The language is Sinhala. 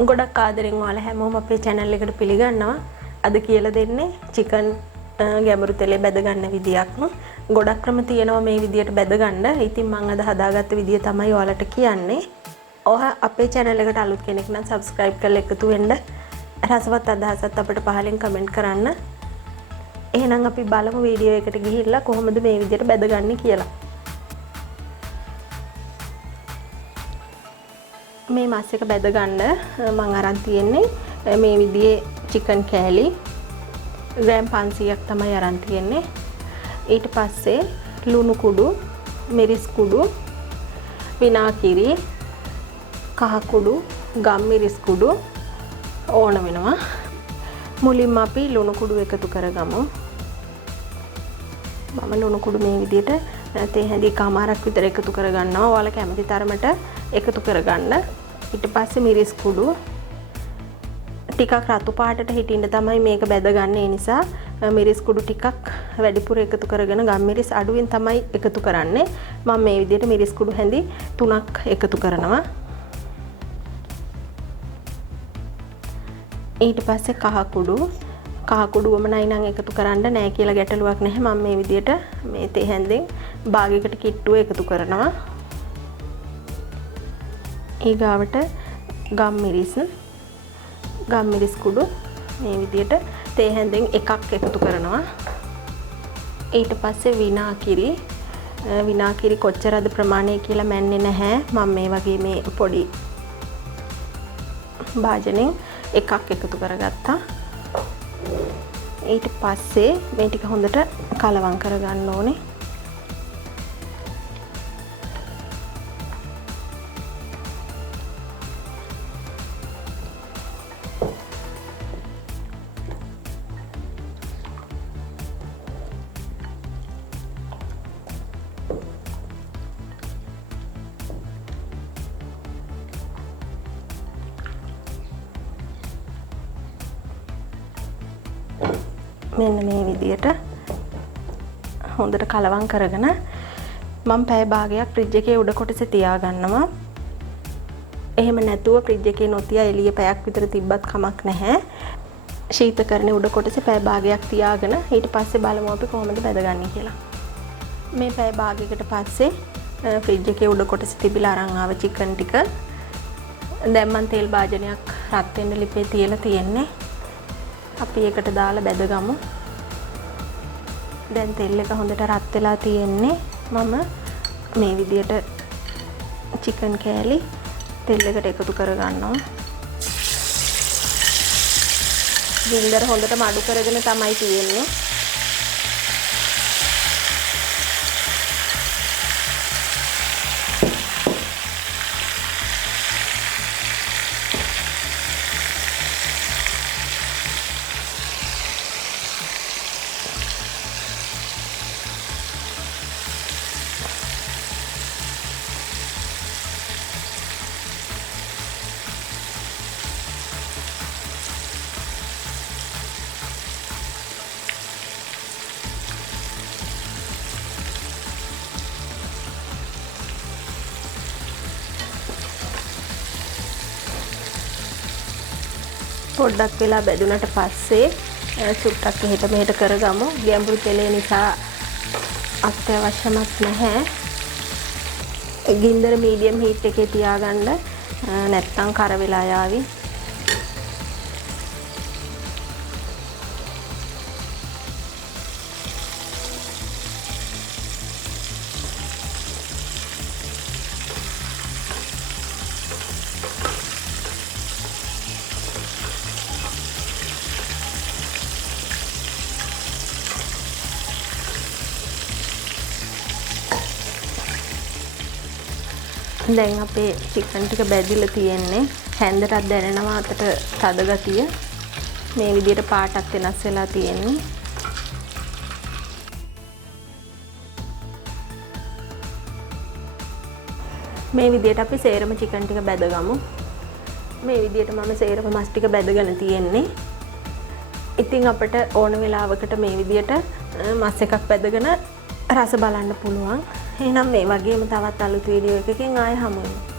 ගොඩක් ආදරෙන් ඔයාලා හැමෝම අපේ channel එකට පිළිගන්නවා. අද කියලා දෙන්නේ chicken ගැඹුරු තෙලේ බැද ගන්න විදියක්. ගොඩක් ක්‍රම තියෙනවා මේ විදියට බැද ගන්න. ඉතින් මම අද හදාගත්ත විදිය තමයි ඔයාලට කියන්නේ. ඔයා අපේ channel එකට අලුත් කෙනෙක් නම් subscribe කරලා එකතු වෙන්න. රසවත් අදහසත් අපිට පහලින් comment කරන්න. එහෙනම් අපි බලමු වීඩියෝ එකට ගිහිල්ලා කොහොමද මේ විදියට බැදගන්නේ කියලා. මේ මාස් එක බැද ගන්න මම අරන් තියෙන්නේ මේ විදිහේ chicken කෑලි ග්‍රෑම් 500ක් තමයි අරන් තියෙන්නේ. ඊට පස්සේ ලුණු කුඩු, මිරිස් කුඩු, විනාගිරි, කහ කුඩු, ගම් මිරිස් කුඩු ඕන වෙනවා. මුලින්ම අපි ලුණු කුඩු එකතු කරගමු. මම ලුණු කුඩු මේ විදිහට තේ හැඳි කමාරක් විතර එකතු කරගන්නවා. ඔයාලා කැමති තරමට එකතු කරගන්න. ඊට පස්සේ මිරිස් කුඩු ටිකක් රතු පාටට හිටින්න තමයි මේක බැදගන්නේ. ඒ නිසා මිරිස් කුඩු ටිකක් වැඩිපුර එකතු කරගෙන ගම් මිරිස් අඩුවෙන් තමයි එකතු කරන්නේ. මම මේ විදිහට මිරිස් කුඩු හැඳි 3ක් එකතු කරනවා. ඊට පස්සේ කහ කුඩු වමනයි නම් එකතු කරන්න නෑ කියලා ගැටලුවක් නැහැ. මම මේ විදිහට මේ තේ හැඳෙන් භාගයකට කිට්ටුව එකතු කරනවා. ඊගාවට ගම් මිරිස් කුඩු මේ විදිහට තේ හැඳෙන් එකක් එකතු කරනවා. ඊට පස්සේ විනාගිරි කොච්චරද ප්‍රමාණය කියලා මැන්නේ නැහැ. මම මේ වගේ මේ පොඩි භාජනෙන් එකක් එකතු කරගත්තා. ඊට පස්සේ මේ ටික හොඳට කලවම් කරගන්න ඕනේ. මෙන්න මේ විදියට හොඳට කලවම් කරගෙන මම පැය භාගයක් ෆ්‍රිජ් එකේ උඩ කොටසේ තියාගන්නවා. එහෙම නැතුව ෆ්‍රිජ් එකේ නොතියා එළිය පැයක් විතර තිබ්බත් කමක් නැහැ. ශීතකරණයේ උඩ කොටසේ පැය භාගයක් තියාගෙන ඊට පස්සේ බලමු අපි කොහොමද බැදගන්නේ කියලා. මේ පැය භාගයකට පස්සේ ෆ්‍රිජ් එකේ උඩ කොටසේ තිබිලා අරන් ආව chicken ටික දැන් මම තෙල් භාජනයක් රත් වෙන්න ලිපේ තියලා තියෙන්නේ. අපි ඒකට දාලා බැදගමු. දැන් තෙල් එක හොඳට රත් වෙලා තියෙන්නේ. මම මේ විදියට chicken කෑලි තෙල් එකට එකතු කරගන්නවා. ගින්දර හොඳට මඩු කරගෙන තමයි තියෙන්නේ. පොඩ්ඩක් වෙලා බැදුනට පස්සේ චුට්ටක් එහෙට මෙහෙට කරගමු. ගැඹුරු තෙලේ නිසා අත්‍යවශ්‍යමත් නැහැ. ගින්දර මීඩියම් හීට් එකේ තියාගන්න නැත්නම් කර වෙලා යාවි. දැන් අපේ chicken ටික බැදිලා තියෙන්නේ. හැන්දටත් දැනෙනවා අතට තද ගතිය. මේ විදිහට පාටක් වෙනස් වෙලා තියෙන්නේ. මේ විදිහට අපි සේරම chicken ටික බැදගමු. මේ විදිහට මම සේරම මස් ටික බැදගෙන තියෙන්නේ. ඉතින් අපිට ඕන වෙලාවකට මේ විදිහට මස් එකක් බැදගෙන රස බලන්න පුළුවන්. එහෙනම් මේ වගේම තවත් අලුත් වීඩියෝ එකකින් ආයෙ හමු වෙමු.